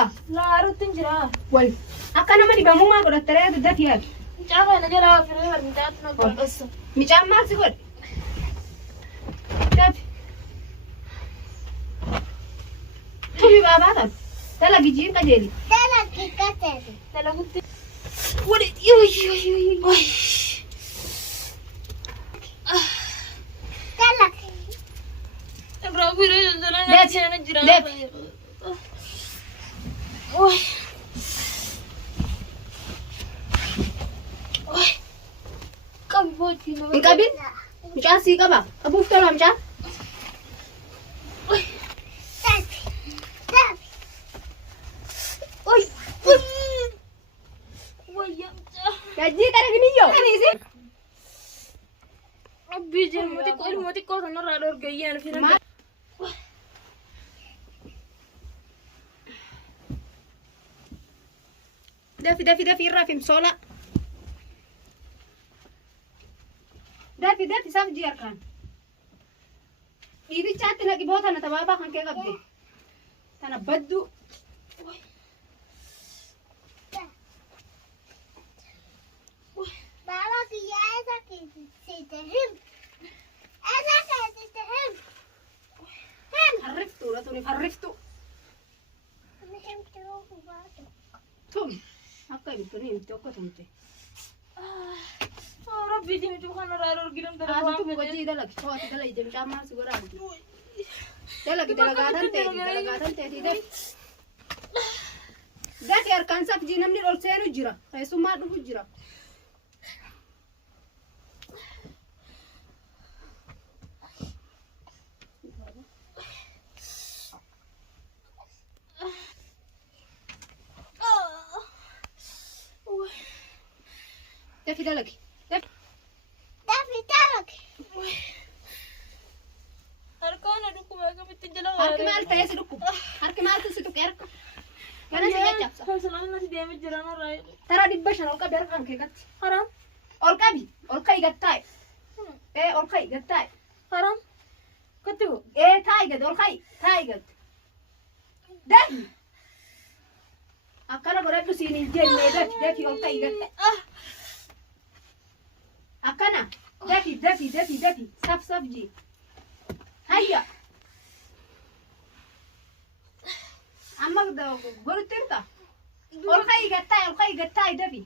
Jira? Laaruutti jira. Wal. Akka nama dhibamummaa godhattaree duddaati yaadu. Mucaa kana jala firee barnootaatti na godhassa. Mucaan maal si godhe? Dafi. Tumi baabaataan. Dalagi jiin qajeeli. Dalagi qajeeli. Dalagutti. Wali yoo. Dalagi. Irraa firee jala jira. Oi. Kamu bocil. Ingkabin? Mucaan sii qaba. Qabuuf tola mucaan. Oi. Dafi. Oi. Wayang cah. Gaji tarik ni yo. Ini sih. Abis ilmu ko sana rador gayan firman. Dafi irraa sola. Dafi saf jiarkan. Ini chat lagi bawa tanah tababa kan kayak gabde. Tanah baddu. Baba kiya esa kisitehim. Esa kisitehim. Harriftu, ratuni harriftu. Him tuh kubatu. Tum. Akka itu nih toko tumte. Rabbi jin itu kan rador giram Aku tuh bukan jadi lagi. Oh, tidak lagi jam camar segera. Dia lagi delegatan teh tidak. Dah tiar kansap jinam ni ol senu jira. Saya semua dulu jira. Tidak lagi. Dafi dalagi. Harkaan aduh kumaga bitin jalan. Harki mal teh seduk. Harki mal tuh seduk erk. Karena saya cap. Kalau nasi dia jalan rai. Tara di bashan olka biar kan kegat. Haram. Olka bi. Olka igatai. Olka igatai. Haram. Katu. Tai gad olka. Tai gad. Dah. Akana berat tu sini jenne dah fi olka igatai. Akana. Dafi. Saf ji. Hayya. Amma da goru tirta. Olka igatai dafi.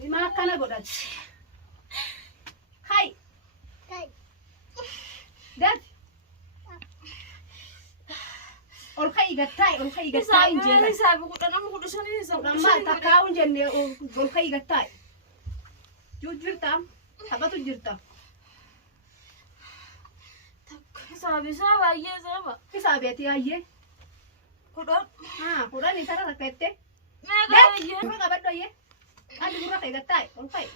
Dimana kana godat. Hai. Dafi. Olka igatai jenne. Sabi ko tanam ko dusan ni sabi. Ramma takaun jenne olka igatai. Jujurta. Apa tu jirta? Sabi aja sama. Kisah beti aye. Kudan. Kuda ni tara rakete. Mega aja. Kurang apa tu ye? Ada kurang kayak gatai, olkai.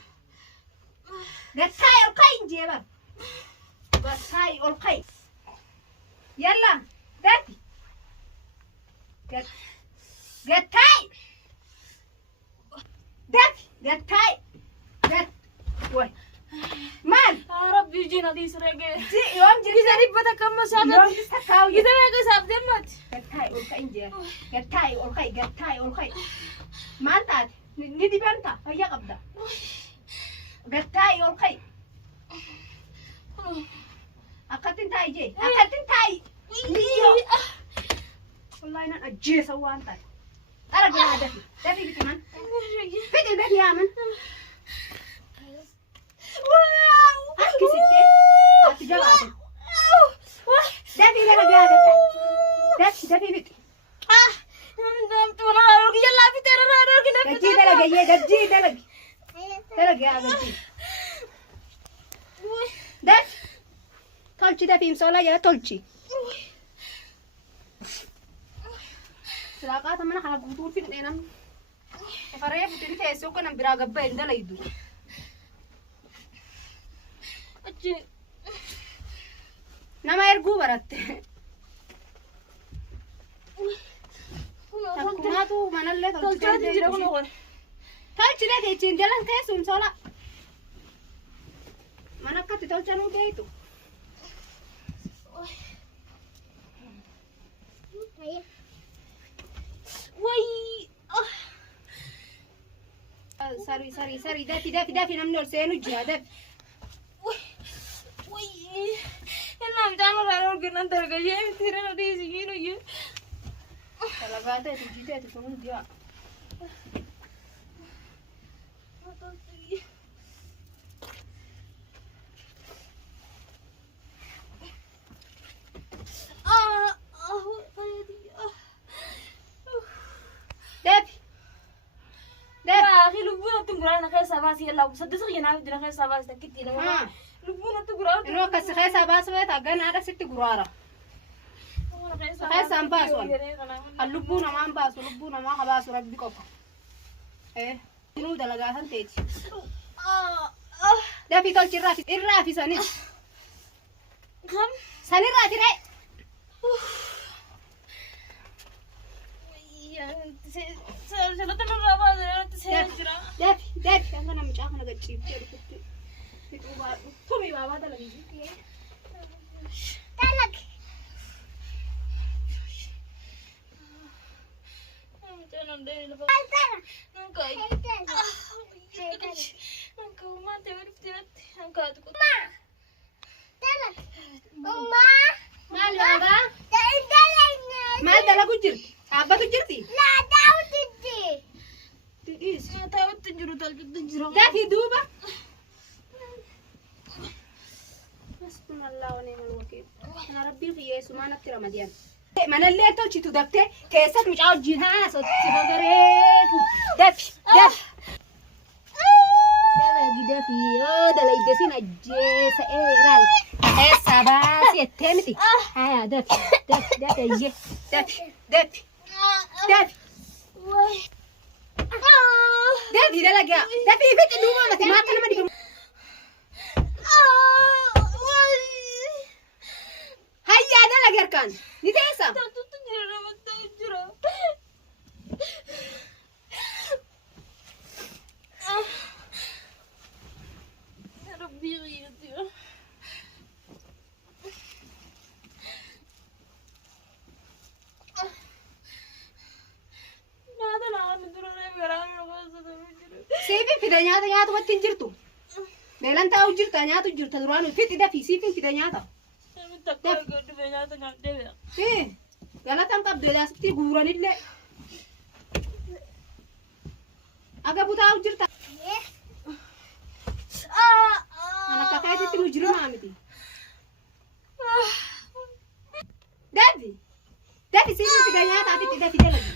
Gatai olkai jeba. Gatai olkai. Yalla, dati. Gatai. Dati, gatai. Woi. Man. Rabbi jina di surage. Yom jadi Bisa ribet kamu sahabat. Yom sakau Kita mega sabde mat. Gatai olkai. Mantat. Ni di banta. Ayah kabda. Gatai olkai. Akatin tai. Iyo. Wallahi nan aje sawantan. Tara gana dafi bitiman. Bitin dafi yaman. Wow. Aki sitte. Ati jawab. Dafi daga gaga. Dafi bit. Tuh rador kita lapi teror rador kita. Gaji dalag. Dalag ya gaji. Daf. Tolchi dafi imsola ya tolchi. Selaka teman kana gutur fin enam. Faraya butin feso kana biraga benda la idu. Aje. Nama ergu baratte. Takuma tu manalle tolchi jira kono. Tolchi dafi chin jalan kayak sun sola. Mana ka tolchanu ke itu? Ayo. Way. Sari. Dafi namni ol seenu jira dafi. Way. Enam jangan raro organ tergaya mitiran ada di sini ya. Dalagaa ta'etu hojii ta'etu jira. Dafi. Lubuna tungguran kayak sama sih lah. Satu sih yang aku kayak sama sih kita Haa. lubuna tungguran. Inoo akkasi keessa baasuu tagan haadha sitti guraara. Keessa hin baasu. Kan lubbuu namaa hin baasu, lubbuu namaa ka baasu rabbi qofa. Inuu dalagaa san ta'eeti. Dafii tolchi irraa fi sanis. Sanirraa tiree. Dafi hanga namichaa kana gachiiftee dhufutti. Fixuu baadhu. Tumii baabaa dalagiisu. Dalagi. Maal baabaa? Maal dalagu jirti? Dhaabbatu jirti? Dafii duuba. Hasbunallahu wa ni'mal wakiil. Kana rabbiin xiyyeessumaa natti ramadiyaan. Manallee tolchitu daftee keessatti mucaa wajjin haasotti bareedu. Dafi. Dafi yoo dalayde sin ajjeesa laal. Eessa baasi ettee miti. Haa dafi. Dafi dalagaa. Dafi fiixi duuba mati maata nama dibamu. Hayyaa dalagaa harkaan. Ni teessa. Siifin fida nyaata watti hin jirtu. Meelan taa'u jirta nyaatu jirta duraan fixi dafii siifin fida nyaata. Galatan qabdee asitti guuranillee. Aga butaa'u jirta. Kan akka taa'etti nu jiramaa miti. Dafi siifin fida nyaataa fixi dafi dalagi.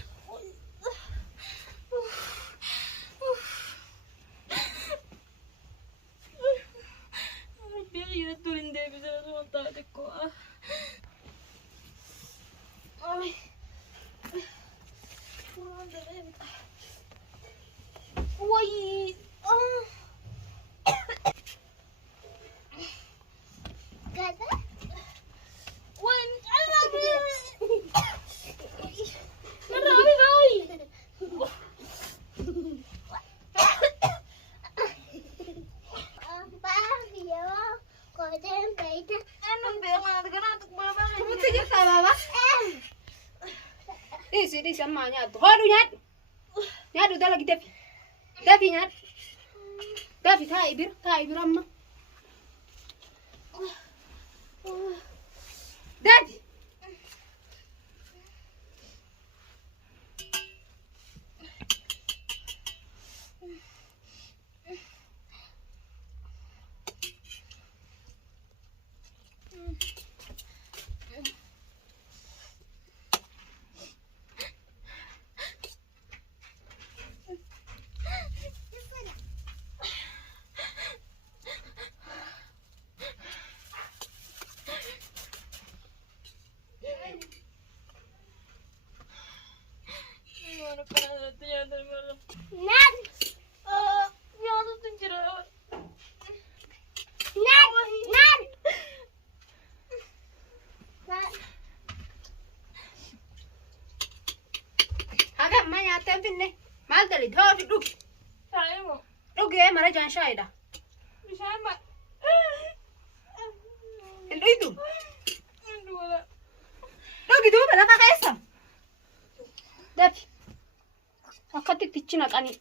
Isi sama nyaatu. Hodu nyaatu. Nyaatu dalagi dafi. Dafi nyaatu. Dafi taa'ibir amma. Dafi. Finne maal dalii dhoofi dhugi dhugee mara jaan shaayidha hin dhugitu dhugi duuba lafa keessa akkatti itti naqanii